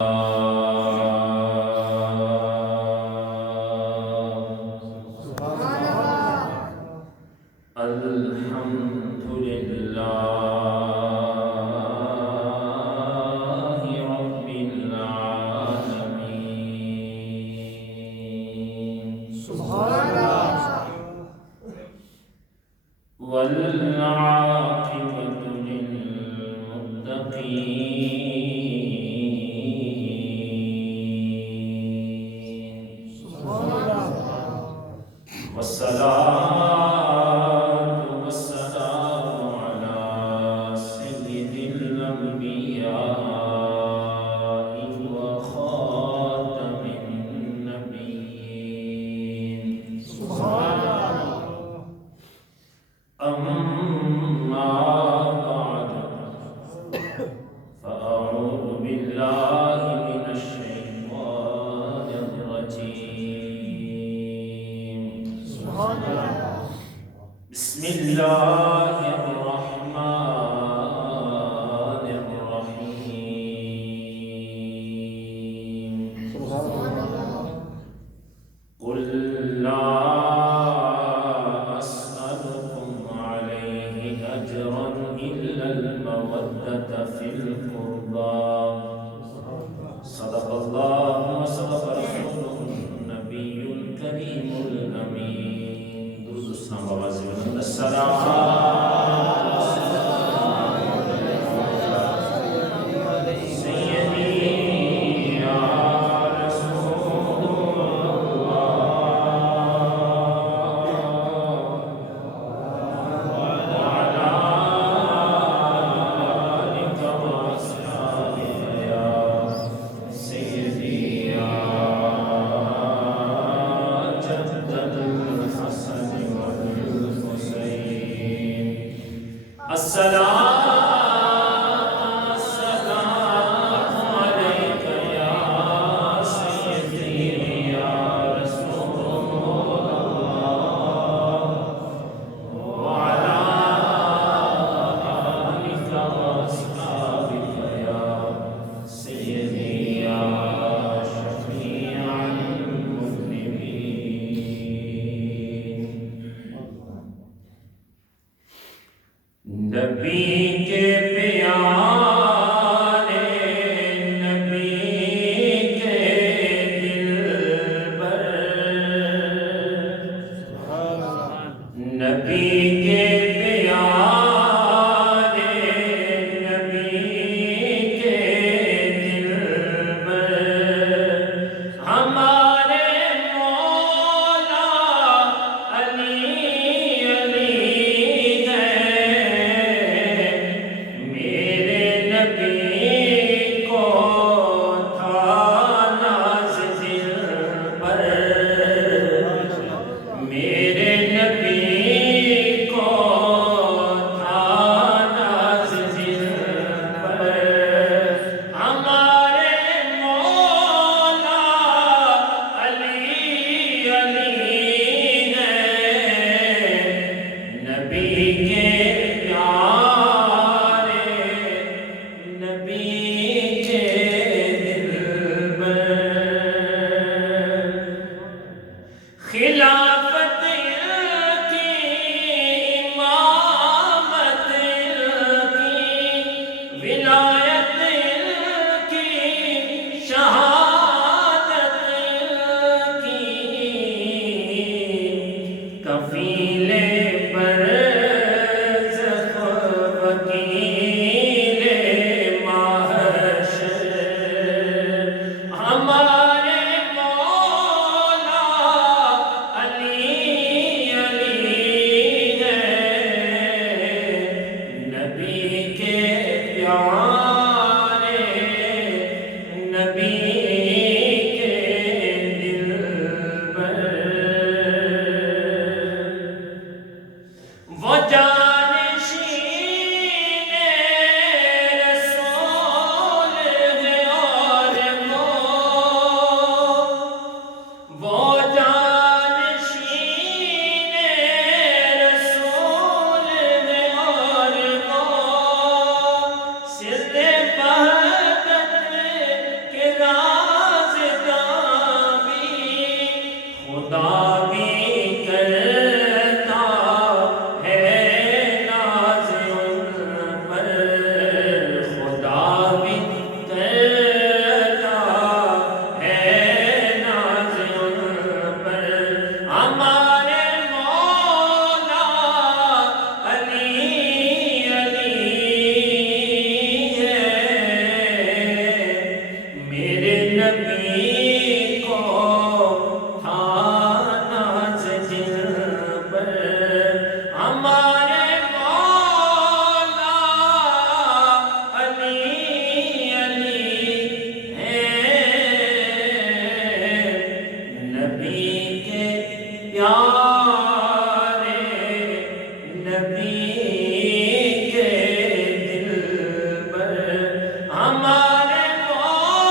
کے نبی کو تھا ناز جن پر ہمارے مولا علی علی ہیں نبی کے پیارے نبی کے دل پر ہمارے مولا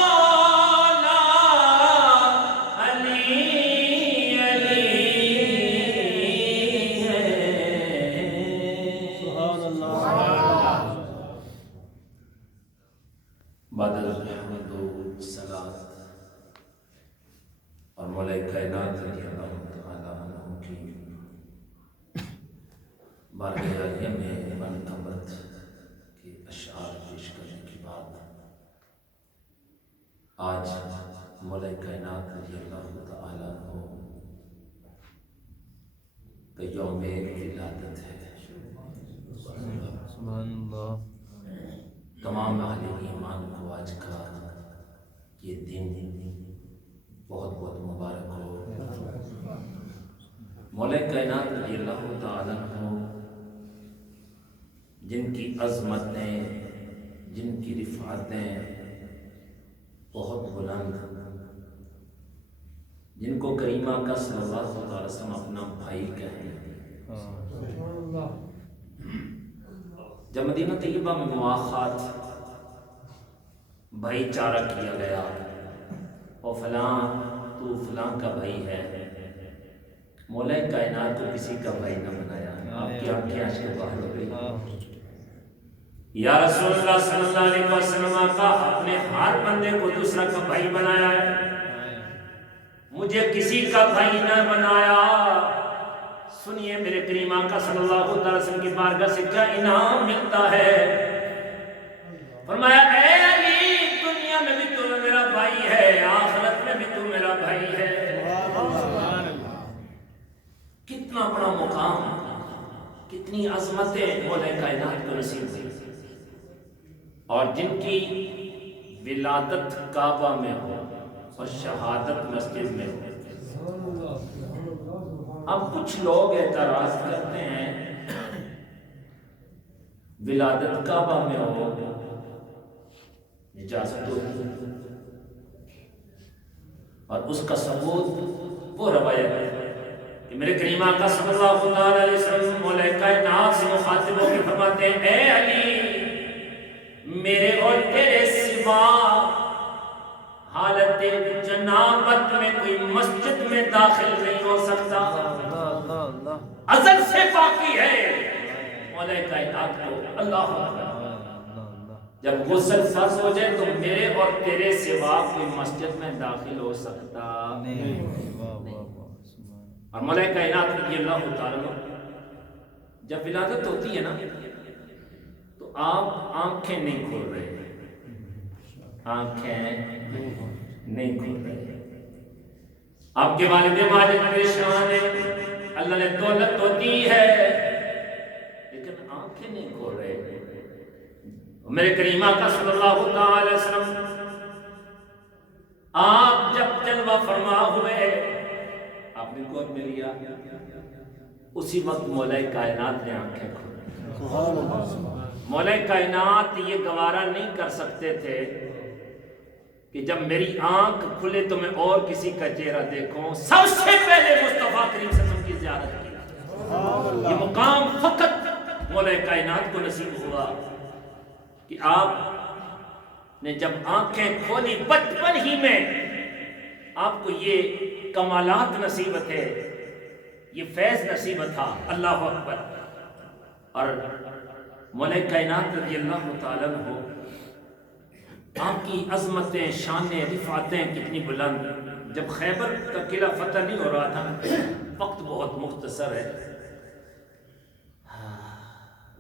علی علی ہیں سبحان اللہ بعد الحمد و صلاۃ اور مولا کائنات رضی اللہ تعالیٰ عنہ کی بارگاہ عالیہ میں منقبت کے اشعار پیش کرنے کے بعد آج مولا کائنات رضی اللہ تعالیٰ عنہ کا یوم ولادت ہے۔ سبحان اللہ تمام اہل ایمان کو آج کا یہ دن بہت بہت مبارک ہو۔ مولا کائنات رضی اللہ تعالیٰ عنہ جن کی عظمتیں جن کی رفعتیں بہت بلند، جن کو کریمہ کا صلی اللہ علیہ وسلم اپنا بھائی کہیں، جب مدینہ طیبہ میں مواخات بھائی چارہ کیا گیا اور فلاں تو فلاں کا بھائی ہے، مولا کائنات کو کسی کا بھائی نہ بنایا۔ آپ کی آنکھیں آج کے باہر ہو گئی۔ یا رسول اللہ صلی اللہ علیہ وسلم کا اپنے ہر بندے کو دوسرا کا بھائی بنایا ہے، مجھے کسی کا بھائی نہ بنایا۔ سنیے میرے کریم آقا صلی اللہ علیہ وسلم کی بارگاہ سے کیا انعام ملتا ہے۔ فرمایا اے علی، دنیا میں بھی تو میرا بھائی ہے، آخرت میں بھی تو میرا بھائی ہے۔ کتنا بڑا مقام، کتنی عظمتیں مولا کائنات کو نصیب ہوئی، اور جن کی ولادت کعبہ میں ہو اور شہادت مسجد میں ہو۔ اب کچھ لوگ اعتراض کرتے ہیں ولادت کعبہ میں ہو اجازت ہوتی ہے، اور اس کا ثبوت وہ روایت ہے کہ میرے کریم آقا صلی اللہ علیہ وسلم مولا کائنات سے مخاطب ہو کے فرماتے ہیں اے علی، میرے اور تیرے سوا حالت جنابت میں کوئی مسجد میں داخل نہیں ہو سکتا، ازل سے باقی ہے مولا کائنات کو۔ اللہ اکبر، جب غسل فرض ہو جائے تو میرے اور تیرے سوا کوئی مسجد میں داخل ہو سکتا نہیں۔ اور مولا کائنات رضی اللہ تعالیٰ عنہ جب ولادت ہوتی ہے نا تو آپ آنکھیں نہیں کھول رہے، آنکھیں نہیں کھول رہے۔ آپ کے والد ماجد پریشان ہیں، اللہ نے دولت تو دی ہے لیکن آنکھیں نہیں کھول رہے۔ میرے کریم آقا صلی اللہ علیہ وسلم آپ جب جلوہ فرما ہوئے، آپ نے گود میں لیا، اسی وقت مولا کائنات نے آنکھیں کھولی۔ مولا کائنات یہ گوارا نہیں کر سکتے تھے کہ جب میری آنکھ کھلے تو میں اور کسی کا چہرہ دیکھوں، سب سے پہلے مصطفیٰ کریم صلی اللہ علیہ وسلم کی زیارت کی۔ یہ مقام فقط مولا کائنات کو نصیب ہوا کہ آپ نے جب آنکھیں کھولی بچپن ہی میں آپ کو یہ کمالات نصیب تھے، یہ فیض نصیب تھا۔ اللہ اکبر۔ اور مولا کائنات رضی اللہ تعالیٰ عنہ آپ کی عظمتیں، شانیں، رفعتیں کتنی بلند۔ جب خیبر کا قلعہ فتح نہیں ہو رہا تھا، وقت بہت مختصر ہے،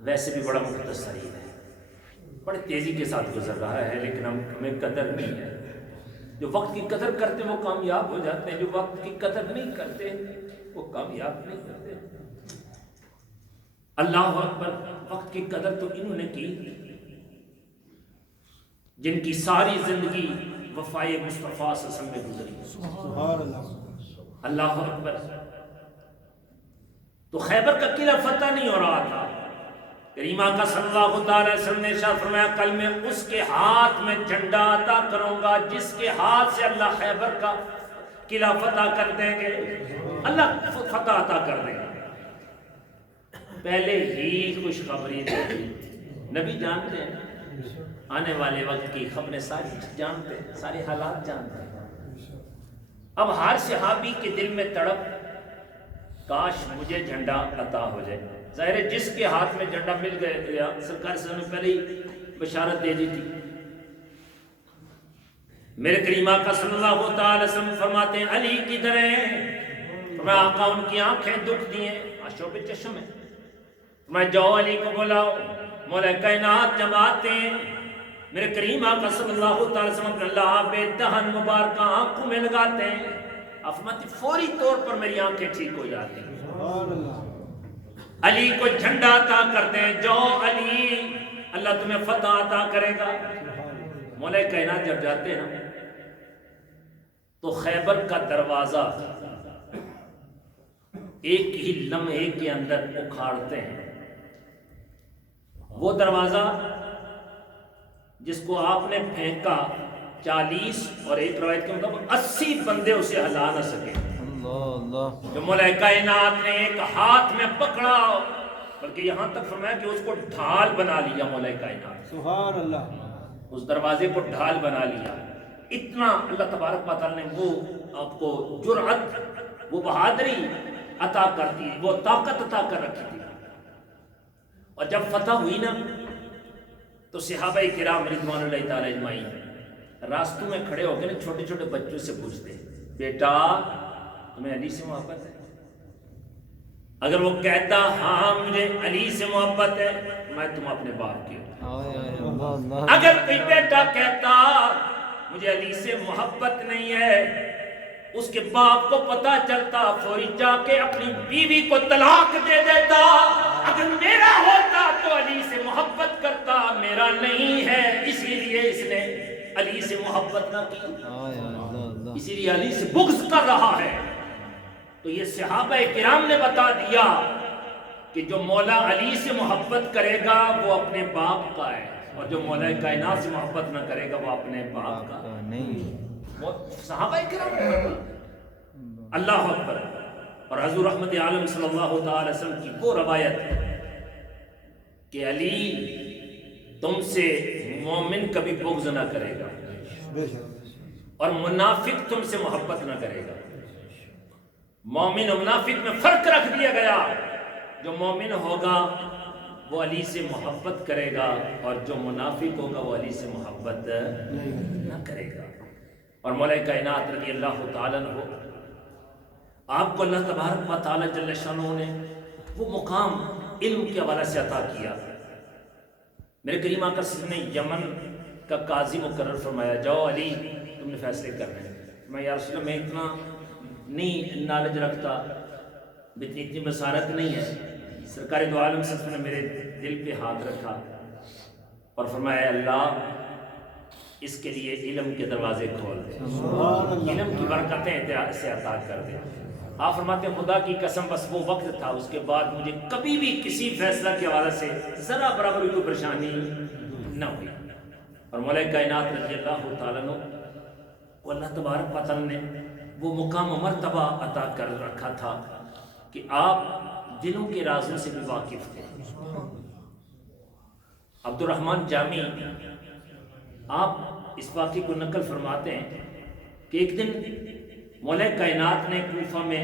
ویسے بھی بڑا مختصر ہی ہے، بڑی تیزی کے ساتھ گزر رہا ہے، لیکن ہمیں قدر نہیں ہے۔ جو وقت کی قدر کرتے وہ کامیاب ہو جاتے ہیں، جو وقت کی قدر نہیں کرتے وہ کامیاب نہیں ہوتے۔ اللہ اکبر۔ وقت کی قدر تو انہوں نے کی جن کی ساری زندگی وفائے مصطفیٰ صلی اللہ علیہ وسلم میں گزری. سبحان اللہ. اللہ اکبر. تو خیبر کا قلعہ فتح نہیں ہو رہا تھا. کریمہ کا صلی اللہ تعالی وسلم نے ارشاد فرمایا کل میں اس کے ہاتھ میں جھنڈا عطا کروں گا جس کے ہاتھ سے اللہ خیبر کا قلعہ فتح کر دیں گے. اللہ فتح عطا کر دیں گے. پہلے ہی خوشخبری دی. نبی جانتے ہیں آنے والے وقت کی خبریں ساری جانتے ہیں, سارے حالات جانتے ہیں. اب ہر صحابی کے دل میں تڑپ کاش مجھے جھنڈا عطا ہو جائے. ظاہر ہے جس کے ہاتھ میں جھنڈا مل گیا سرکار صلی اللہ علیہ وسلم نے پہلے ہی بشارت دے دی تھی. میرے کریمہ کا صلی اللہ تعالی وسلم فرماتے ہیں علی کدھر ہیں؟ میں آقا ان کی آنکھیں دکھ دی ہیں, آشوب چشم ہے. میں جاؤ علی کو بلاؤ. مولا کائنات جب آتے ہیں میرے کریمہ کا صلی اللہ تعالی وسلم اپنے اللہ بے دہن مبارکہ آنکھوں میں لگاتے ہیں. افمتی فوری طور پر میری آنکھیں ٹھیک ہو جاتی ہیں. سبحان اللہ. علی کو جھنڈا عطا کرتے ہیں. جاؤ علی اللہ تمہیں فتح عطا کرے گا. مولا کائنات جب جاتے ہیں نا تو خیبر کا دروازہ ایک ہی لمحے کے اندر اکھاڑتے ہیں. وہ دروازہ جس کو آپ نے پھینکا 40 اور ایک روایت کے مطابق 80 بندے اسے ہلا نہ سکے. اللہ اللہ. جو مولا کائنات نے ایک ہاتھ میں پکڑا بلکہ یہاں تک فرمایا کہ اس کو ڈھال بنا لیا. مولا کائنات سبحان اللہ. اس دروازے کو ڈھال بنا لیا. اتنا اللہ تبارک و تعالی نے وہ آپ کو جرأت, وہ بہادری عطا کر دی, وہ طاقت عطا کر رکھی تھی. اور جب فتح ہوئی نا تو صحابہ کرام رضوان اللہ تعالی اجمعین راستوں میں کھڑے ہو کے نا چھوٹے چھوٹے بچوں سے پوچھتے بیٹا تمہیں علی سے محبت ہے؟ اگر وہ کہتا ہاں مجھے علی سے محبت ہے میں تم اپنے باپ کی ہوں. اگر کوئی بیٹا کہتا مجھے علی سے محبت نہیں ہے اس کے باپ کو پتا چلتا فوری جا کے اپنی بیوی کو طلاق دے دیتا. اگر میرا ہوتا تو علی سے محبت کرتا, میرا نہیں ہے اسی لیے اس نے علی سے محبت نہ کی, اسی لیے علی سے بغض کر رہا ہے. تو یہ صحابہ کرام نے بتا دیا کہ جو مولا علی سے محبت کرے گا وہ اپنے باپ کا ہے, اور جو مولا کائنات سے محبت نہ کرے گا وہ اپنے باپ کا نہیں. صحابہ کرام نے بتا. اللہ اکبر. اور حضور رحمت عالم صلی اللہ تعالی وسلم کی وہ روایت کہ علی تم سے مومن کبھی بغض نہ کرے گا اور منافق تم سے محبت نہ کرے گا. مومن اور منافق میں فرق رکھ دیا گیا. جو مومن ہوگا وہ علی سے محبت کرے گا اور جو منافق ہوگا وہ علی سے محبت نہ کرے گا. اور مولا کائنات رضی اللہ تعالیٰ عنہ آپ کو اللہ تبارک و تعالیٰ جل شانہ نے وہ مقام علم کے حوالے سے عطا کیا. میرے کریم آقا صلی اللہ علیہ وسلم نے یمن کا قاضی مقرر فرمایا جاؤ علی تم نے فیصلے کرنے ہیں. میں یا رسول اللہ میں اتنا نہیں نالج رکھتا, اتنی بصارت نہیں ہے. سرکار دو عالم صلی اللہ علیہ وسلم نے میرے دل پہ ہاتھ رکھا اور فرمایا اللہ اس کے لیے علم کے دروازے کھول دے, علم کی برکتیں اسے عطا کر دے. آپ فرماتے ہیں خدا کی قسم بس وہ وقت تھا اس کے بعد مجھے کبھی بھی کسی فیصلہ کے حوالے سے ذرا برابر کوئی پریشانی نہ ہوئی. اور مولا کائنات رضی اللہ تعالیٰ عنہ کو اللہ تبارک و تعالیٰ نے وہ مقام و مرتبہ عطا کر رکھا تھا کہ آپ دلوں کے رازوں سے بھی واقف تھے. عبد الرحمن جامی آپ اس واقعے کو نقل فرماتے ہیں کہ ایک دن مولا کائنات نے کوفہ میں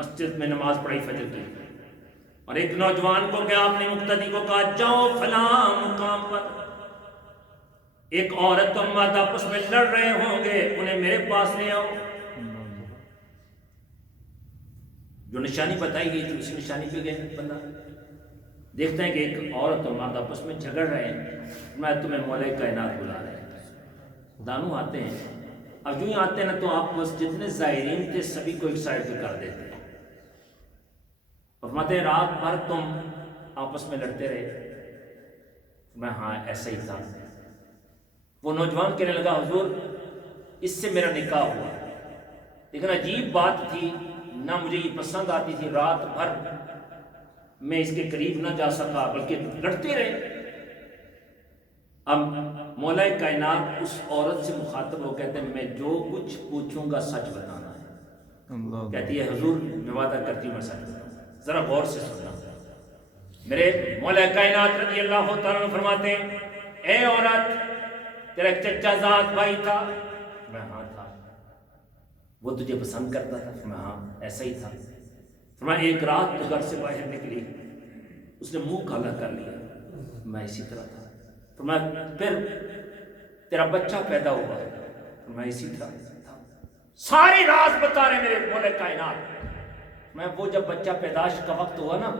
مسجد میں نماز پڑھی فجر کی اور ایک نوجوان کو کہ آپ نے مقتدی کو کہا جاؤ فلاں مقام پر ایک عورت اور مرد آپس میں لڑ رہے ہوں گے انہیں میرے پاس لے آؤ. جو نشانی بتائی گئی تھی اسی نشانی پہ گئے بندہ دیکھتے ہیں کہ ایک عورت اور مرد آپس میں جھگڑ رہے ہیں. میں تمہیں مولا کائنات بلا رہے ہیں. دانو آتے ہیں اب جو ہی آتے ہیں نا تو آپ بس جتنے زائرین تھے سبھی کو ایک سائڈ پہ کر دیتے ہیں. فرماتے ہیں رات بھر تم آپس میں لڑتے رہے؟ میں ہاں ایسا ہی تھا. وہ نوجوان کہنے لگا حضور اس سے میرا نکاح ہوا، لیکن عجیب بات تھی، نہ مجھے یہ پسند آتی تھی، رات بھر میں اس کے قریب نہ جا سکا بلکہ لڑتے رہے۔ اب مولا کائنات اس عورت سے مخاطب ہو کہتے ہیں میں جو کچھ پوچھوں گا سچ بتانا ہے۔ کہتی ہے حضور میں وعدہ کرتی ہوں میں سچ بتاؤں، ذرا غور سے سننا۔ میرے مولا کائنات رضی اللہ تعالیٰ عنہ فرماتے ہیں اے عورت تیرا ایک چچا زاد بھائی تھا؟ میں ہاں تھا۔ وہ تجھے پسند کرتا تھا؟ میں ہاں ایسا ہی تھا۔ فرمایا ایک رات تو گھر سے باہر نکلی، اس نے منہ کالا کر لیا، میں اسی طرح تھا۔ فرمایا پھر تیرا بچہ پیدا ہوا؟ میں اسی طرح تھا۔ سارے راز بتا رہے میرے مولا کائنات۔ میں وہ جب بچہ پیدائش کا وقت ہوا نا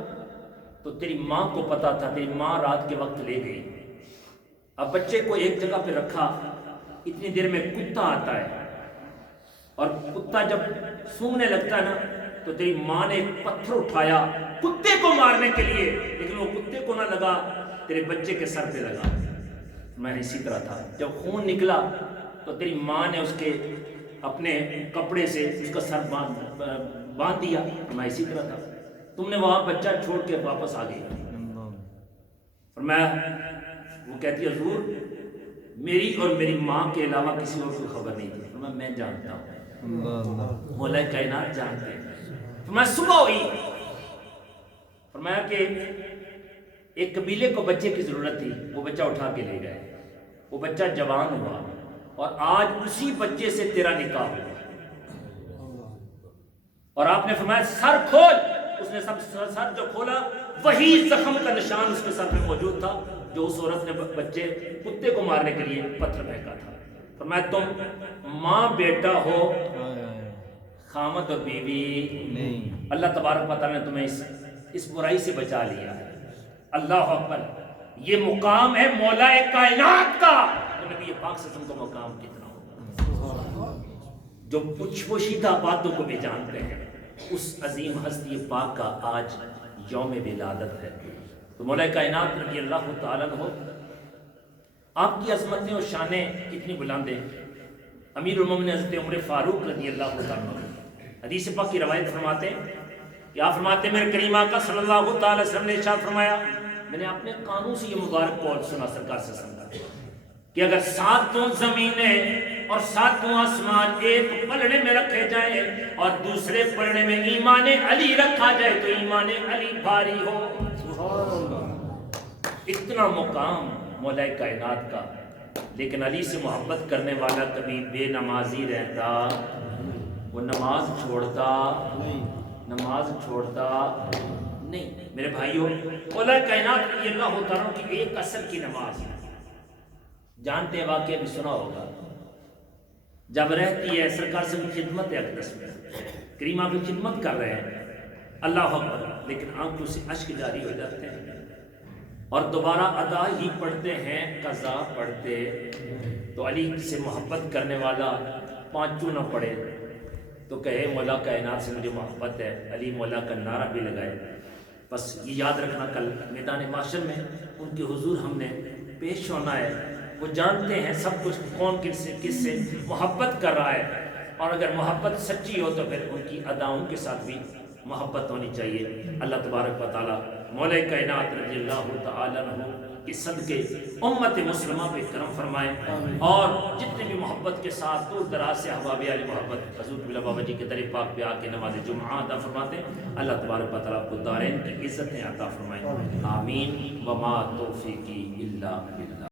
تو تیری ماں کو پتا تھا، تیری ماں رات کے وقت لے گئی۔ اب بچے کو ایک جگہ پہ رکھا، اتنی دیر میں کتا آتا ہے، اور کتا جب سونگنے لگتا ہے نا تو تیری ماں نے ایک پتھر اٹھایا کتے کو مارنے کے لیے، لیکن وہ کتے کو نہ لگا، تیرے بچے کے سر پہ لگا۔ میں اسی طرح تھا۔ جب خون نکلا تو تیری ماں نے اس کے اپنے کپڑے سے اس کا سر باندھ دیا، میں اسی طرح تھا۔ تم نے وہاں بچہ چھوڑ کے واپس آ گئی۔ فرمایا وہ کہتی حضور میری اور میری ماں کے علاوہ کسی اور کو خبر نہیں تھی۔ فرمایا میں جانتا ہوں، مولا کائنات جانتے ہیں۔ فرمایا صبح ہوئی، فرمایا کہ ایک قبیلے کو بچے کی ضرورت تھی، وہ بچہ اٹھا کے لے گئے، وہ بچہ جوان ہوا، اور آج اسی بچے سے تیرا نکاح ہوا۔ اور آپ نے فرمایا سر کھول، اس نے سر جو کھولا وہی زخم کا نشان اس کے سر پہ موجود تھا جو اس عورت نے بچے کتے کو مارنے کے لیے پتھر پھینکا تھا۔ فرمایا تم ماں بیٹا ہو، خامد اور بیوی نہیں۔ اللہ تبارک و تعالیٰ نے تمہیں اس برائی سے بچا لیا ہے۔ اللہ اکبر، یہ مقام ہے مولا کائنات کا، تو نبی پاک صلی اللہ علیہ وسلم کا مقام کتنا ہوگا، جو پوشیدہ باتوں کو بھی جانتے ہیں۔ اس عظیم ہستی پاک کا آج یوم ولادت ہے۔ تو مولا کائنات رضی اللہ تعالیٰ عنہ، آپ کی عظمتیں اور شانیں کتنی بلند ہیں۔ امیر المومنین حضرت عمر فاروق رضی اللہ تعالیٰ عنہ حدیث پاک کی روایت فرماتے ہیں کہ آپ فرماتے ہیں میرے کریم آقا صلی اللہ تعالی وسلم نے ارشاد فرمایا، میں نے اپنے کانوں سے یہ مبارک قول سنا سرکار سے سمجھا کہ اگر ساتوں زمینیں اور ساتوں آسمان ایک پلڑے میں رکھے جائیں اور دوسرے پلڑے میں ایمان علی رکھا جائے تو ایمان علی بھاری ہو۔ اتنا مقام مولا کائنات کا، لیکن علی سے محبت کرنے والا کبھی بے نمازی رہتا، وہ نماز چھوڑتا نہیں۔ میرے بھائیوں، مولا کائنات رضی اللہ تعالیٰ کی ایک عصر کی نماز جانتے ہیں، واقعہ بھی سنا ہوگا، جب رہتی ہے سرکار سے خدمت اقدس میں کریمہ کی خدمت کر رہے ہیں، اللہ اکبر، لیکن آنکھوں سے اشک جاری ہو جاتے ہیں اور دوبارہ ادا ہی پڑھتے ہیں، قضا پڑھتے تو علی سے محبت کرنے والا پانچوں نہ پڑھے تو کہے مولا کائنات سے مجھے محبت ہے، علی مولا کا نعرہ بھی لگائے۔ بس یہ یاد رکھنا کل میدان معاشر میں ان کے حضور ہم نے پیش ہونا ہے، وہ جانتے ہیں سب کچھ، کون کس سے محبت کر رہا ہے، اور اگر محبت سچی ہو تو پھر ان کی اداؤں کے ساتھ بھی محبت ہونی چاہیے۔ اللہ تبارک و تعالیٰ مولا کائنات رضی اللہ تعالیٰ عنہ کے صدقے امت مسلمہ پہ کرم فرمائے، اور جتنے بھی محبت کے ساتھ دور دراز سے احباب علی محبت حضور قبلہ بابا جی کے در پاک پہ آ کے نماز جمعہ ادا فرماتے ہیں، اللہ تبارک و تعالیٰ کو دارین کی عزتیں عطا فرمائے، آمین۔ وما توفیقی الا باللہ۔